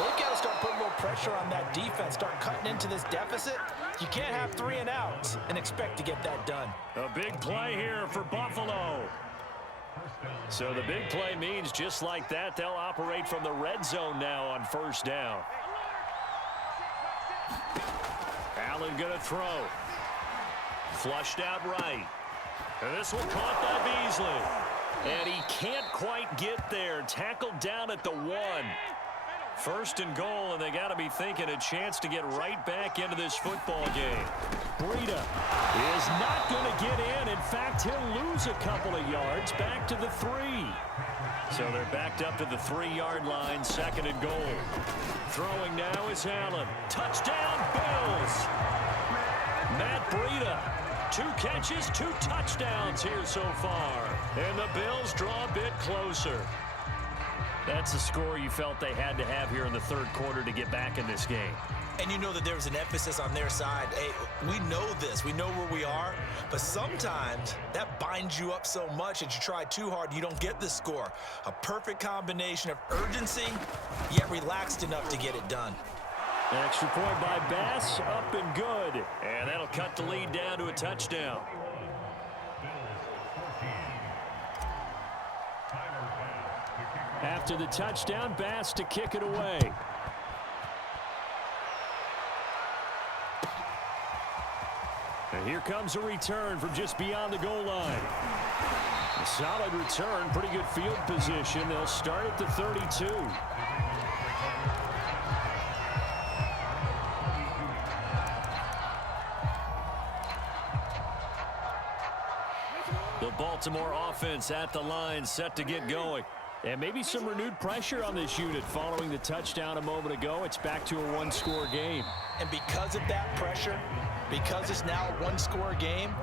They've got to start putting a little pressure on that defense, start cutting into this deficit. You can't have 3 and outs and expect to get that done. A big play here for Buffalo. So the big play means just like that, they'll operate from the red zone now on first down. Allen going to throw. Flushed out right. And this one caught by Beasley. And he can't quite get there. Tackled down at the 1. First and goal, and they got to be thinking a chance to get right back into this football game. Breida is not going to get in. In fact, he'll lose a couple of yards back to the 3. So they're backed up to the 3-yard line, second and goal. Throwing now is Allen. Touchdown, Bills. Matt Breida, 2 catches, 2 touchdowns here so far. And the Bills draw a bit closer. That's a score you felt they had to have here in the third quarter to get back in this game. And you know that there's an emphasis on their side. Hey, we know this. We know where we are. But sometimes that binds you up so much that you try too hard, you don't get the score. A perfect combination of urgency, yet relaxed enough to get it done. An extra point by Bass, up and good. And that'll cut the lead down to a touchdown. After the touchdown, Bass to kick it away. And here comes a return from just beyond the goal line. A solid return, pretty good field position. They'll start at the 32. The Baltimore offense at the line, set to get going. And maybe some renewed pressure on this unit following the touchdown a moment ago. It's back to a 1-score game. And because of that pressure, because it's now a 1-score game,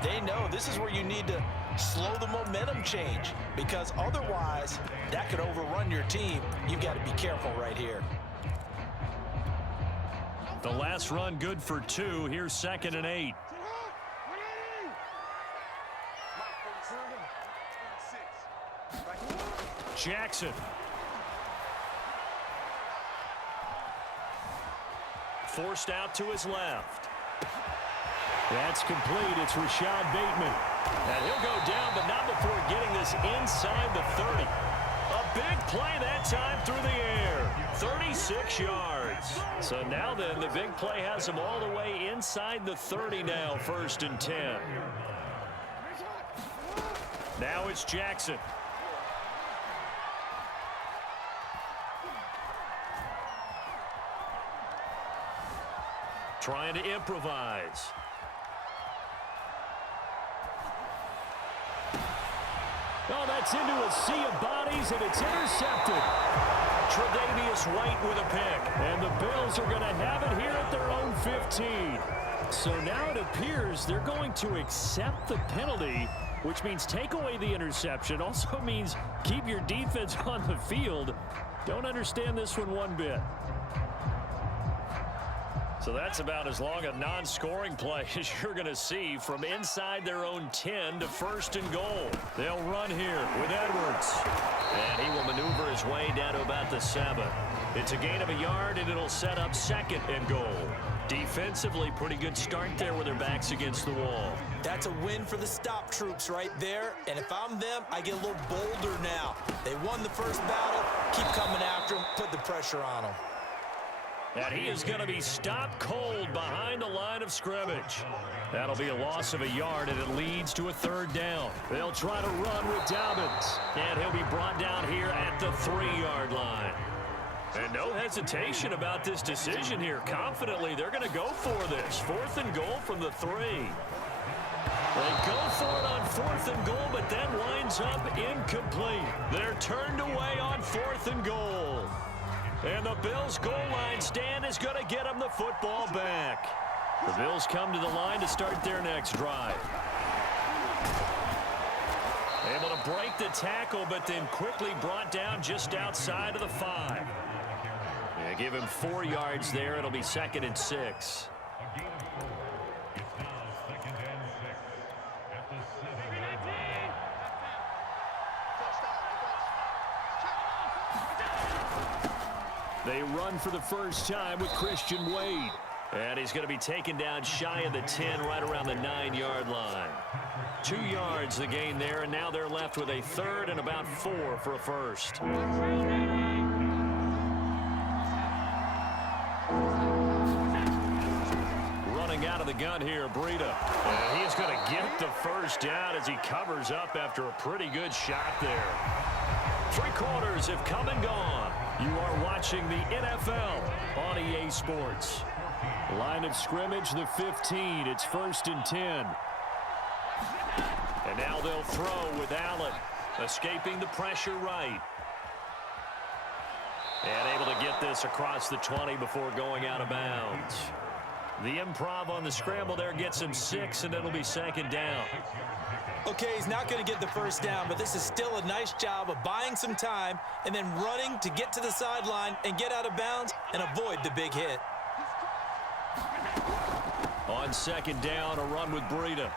they know this is where you need to slow the momentum change, because otherwise that could overrun your team. You've got to be careful right here. The last run good for 2. Here's 2nd and 8. Jackson. Forced out to his left. That's complete. It's Rashad Bateman. And he'll go down, but not before getting this inside the 30. A big play that time through the air. 36 yards. So now then, the big play has him all the way inside the 30 now, 1st and 10. Now it's Jackson. Trying to improvise. Oh, that's into a sea of bodies, and it's intercepted. Tre'Davious White with a pick. And the Bills are going to have it here at their own 15. So now it appears they're going to accept the penalty, which means take away the interception. Also means keep your defense on the field. Don't understand this one bit. So that's about as long a non-scoring play as you're going to see from inside their own 10 to 1st and goal. They'll run here with Edwards. And he will maneuver his way down to about the 7. It's a gain of a yard, and it'll set up 2nd and goal. Defensively, pretty good start there with their backs against the wall. That's a win for the stop troops right there. And if I'm them, I get a little bolder now. They won the first battle. Keep coming after them. Put the pressure on them. And he is going to be stopped cold behind the line of scrimmage. That'll be a loss of a yard, and it leads to a 3rd down. They'll try to run with Dobbins. And he'll be brought down here at the 3-yard line. And no hesitation about this decision here. Confidently, they're going to go for this. 4th and goal from the 3. They go for it on 4th and goal, but then winds up incomplete. They're turned away on 4th and goal. And the Bills' goal line stand is going to get them the football back. The Bills come to the line to start their next drive. Able to break the tackle, but then quickly brought down just outside of the 5. Yeah, give him 4 yards there. It'll be 2nd and 6. They run for the first time with Christian Wade. And he's going to be taken down shy of the 10, right around the 9-yard line. 2 yards the gain there, and now they're left with a third and about 4 for a first. Running out of the gun here, Breida. And he's going to get the first down as he covers up after a pretty good shot there. 3 quarters have come and gone. You are watching the NFL on EA Sports. Line of scrimmage, the 15. It's 1st and 10. And now they'll throw with Allen, escaping the pressure right. And able to get this across the 20 before going out of bounds. The improv on the scramble there gets him 6, and it'll be 2nd down. Okay, he's not going to get the first down, but this is still a nice job of buying some time and then running to get to the sideline and get out of bounds and avoid the big hit. On 2nd down, a run with Breida.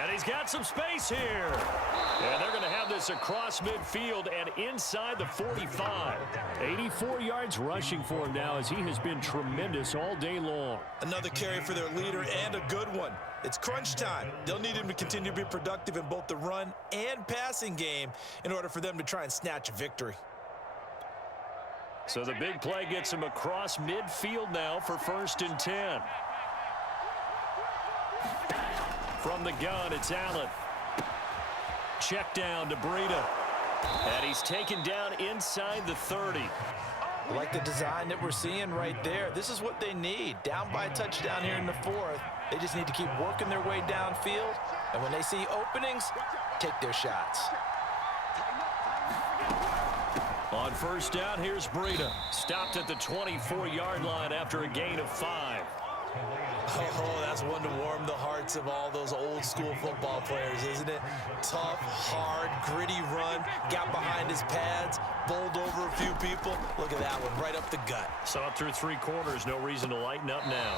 And he's got some space here. And they're going to have this across midfield and inside the 45. 84 yards rushing for him now as he has been tremendous all day long. Another carry for their leader and a good one. It's crunch time. They'll need him to continue to be productive in both the run and passing game in order for them to try and snatch a victory. So the big play gets him across midfield now for 1st and 10. From the gun, it's Allen. Check down to Breida. And he's taken down inside the 30. I like the design that we're seeing right there. This is what they need. Down by a touchdown here in the 4th. They just need to keep working their way downfield. And when they see openings, take their shots. On 1st down, here's Breida. Stopped at the 24-yard line after a gain of 5. Oh, that's one to warm the hearts of all those old school football players, isn't it? Tough, hard, gritty run, got behind his pads, bowled over a few people. Look at that one, right up the gut. So up through 3 quarters, no reason to lighten up now.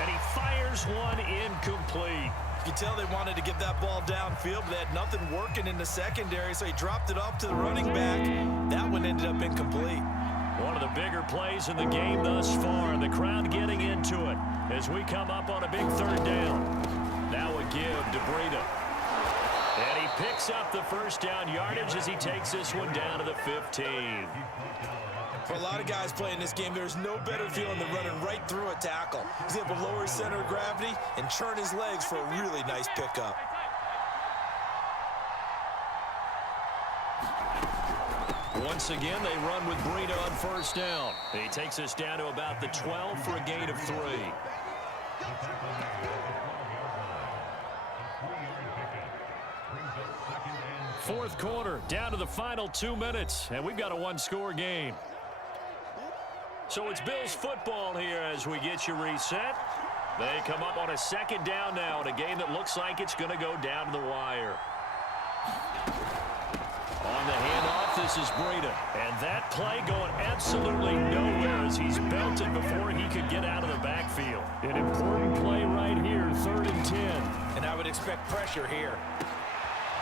And he fires one incomplete. You can tell they wanted to get that ball downfield, but they had nothing working in the secondary, so he dropped it off to the running back. That one ended up incomplete. One of the bigger plays in the game thus far. The crowd getting into it as we come up on a big 3rd down. Now a give to Breida. And he picks up the 1st down yardage as he takes this one down to the 15. For a lot of guys playing this game, there's no better feeling than running right through a tackle. He's able to lower his center of gravity and churn his legs for a really nice pickup. Once again, they run with Breida on 1st down. He takes us down to about the 12 for a gain of 3. Fourth quarter, down to the final 2 minutes, and we've got a 1-score game. So it's Bills football here as we get you reset. They come up on a 2nd down now in a game that looks like it's going to go down to the wire. On the handoff, this is Breida. And that play going absolutely nowhere as he's belted before he could get out of the backfield. An important play right here, 3rd and 10. And I would expect pressure here.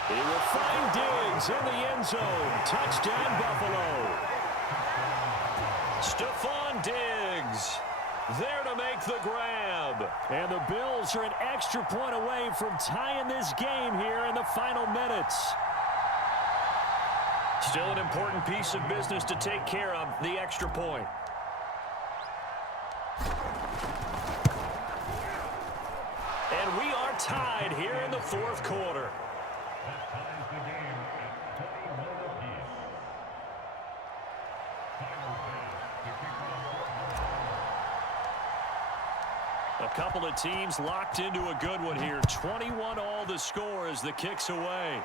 He will find Diggs in the end zone. Touchdown, Buffalo. Stephon Diggs there to make the grab. And the Bills are an extra point away from tying this game here in the final minutes. Still an important piece of business to take care of, the extra point. And we are tied here in the 4th quarter. A couple of teams locked into a good one here. 21 all the score as the kick's away.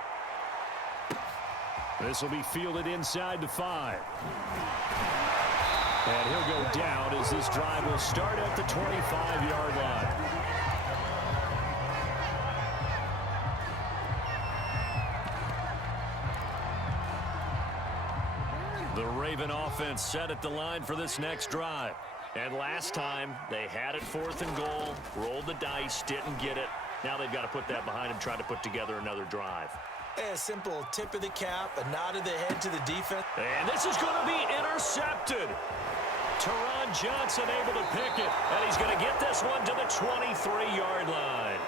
This will be fielded inside the 5. And he'll go down as this drive will start at the 25-yard line. The Raven offense set at the line for this next drive. And last time, they had it 4th and goal, rolled the dice, didn't get it. Now they've got to put that behind them, try to put together another drive. A simple tip of the cap, a nod of the head to the defense. And this is going to be intercepted. Teron Johnson able to pick it, and he's going to get this one to the 23-yard line.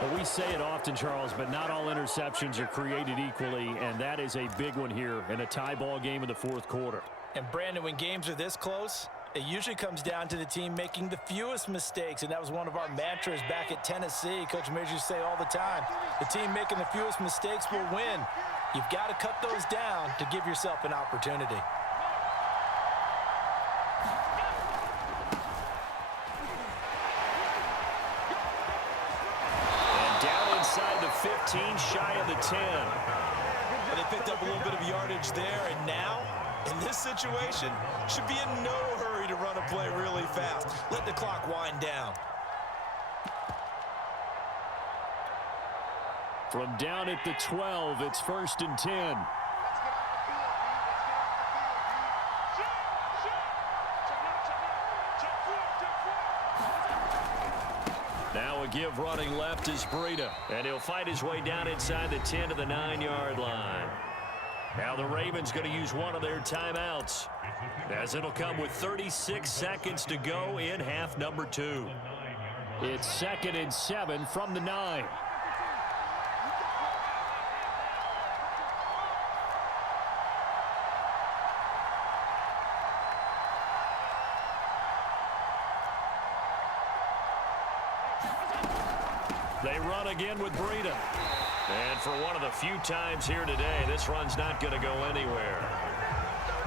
Well, we say it often, Charles, but not all interceptions are created equally, and that is a big one here in a tie ball game in the fourth quarter. And, Brandon, when games are this close, it usually comes down to the team making the fewest mistakes, and that was one of our mantras back at Tennessee. Coach Mears used to say all the time, the team making the fewest mistakes will win. You've got to cut those down to give yourself an opportunity. And down inside the 15, shy of the 10. But they picked up a little bit of yardage there, and now, in this situation, should be in no hurry to run a play really fast. Let the clock wind down. From down at the 12, it's 1st and 10. Now a give running left is Breida. And he'll fight his way down inside the 10 to the 9-yard line. Now the Ravens going to use one of their timeouts, as it'll come with 36 seconds to go in half number 2. It's 2nd and 7 from the 9. They run again with Breida. And for one of the few times here today, this run's not going to go anywhere.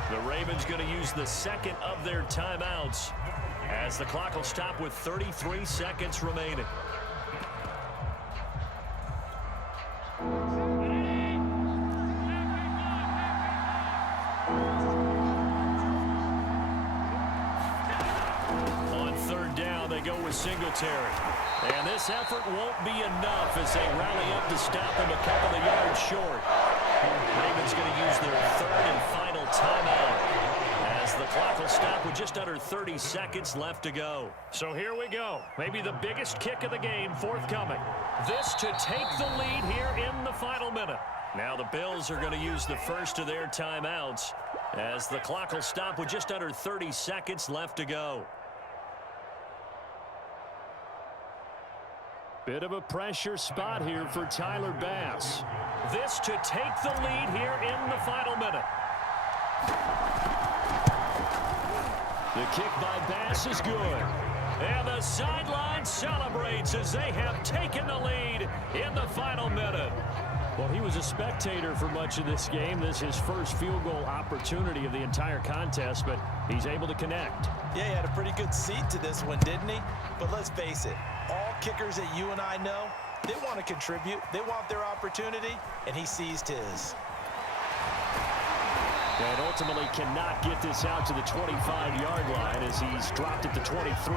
The Ravens going to use the second of their timeouts, as the clock will stop with 33 seconds remaining. On 3rd down, they go with Singletary. And this effort won't be enough as they rally up to stop him a couple of yards short. Ravens going to use their 3rd and final timeout, as the clock will stop with just under 30 seconds left to go. So here we go. Maybe the biggest kick of the game forthcoming. This to take the lead here in the final minute. Now the Bills are going to use the first of their timeouts, as the clock will stop with just under 30 seconds left to go. Bit of a pressure spot here for Tyler Bass. This to take the lead here in the final minute. The kick by Bass is good. And the sideline celebrates as they have taken the lead in the final minute. Well, he was a spectator for much of this game. This is his first field goal opportunity of the entire contest, but he's able to connect. Yeah, he had a pretty good seat to this one, didn't he? But let's face it, all kickers that you and I know, they want to contribute. They want their opportunity, and he seized his. And ultimately cannot get this out to the 25-yard line as he's dropped at the 23.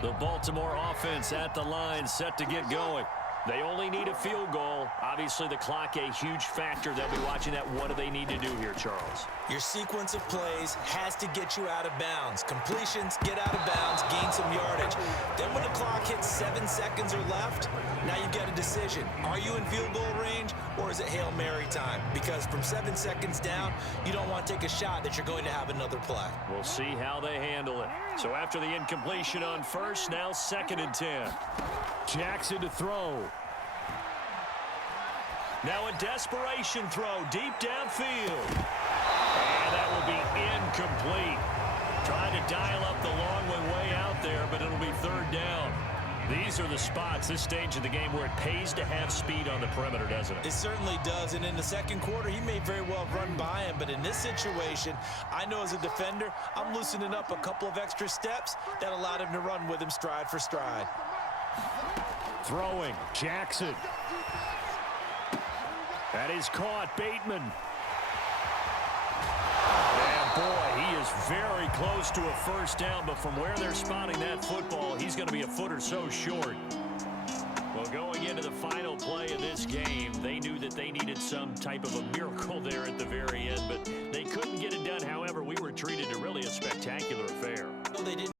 The Baltimore offense at the line, set to get going. They only need a field goal. Obviously, the clock a huge factor. They'll be watching that. What do they need to do here, Charles? Your sequence of plays has to get you out of bounds. Completions, get out of bounds, gain some yardage. Then when the clock hits 7 seconds or left, now you get a decision. Are you in field goal range, or is it Hail Mary time? Because from 7 seconds down, you don't want to take a shot that you're going to have another play. We'll see how they handle it. So after the incompletion on first, now 2nd and 10. Jackson to throw. Now a desperation throw deep downfield. And that will be incomplete. Trying to dial up the long way out there, but it'll be 3rd down. These are the spots, this stage of the game, where it pays to have speed on the perimeter, doesn't it? It certainly does, and in the second quarter, he may very well have run by him, but in this situation, I know as a defender, I'm loosening up a couple of extra steps that allowed him to run with him stride for stride. Throwing, Jackson. That is caught, Bateman. And boy, he is very close to a first down, but from where they're spotting that football, he's going to be a foot or so short. Well, Well, going into the final play of this game, they knew that they needed some type of a miracle there at the very end, but they couldn't get it done. However, we were treated to really a spectacular affair. No, they didn't.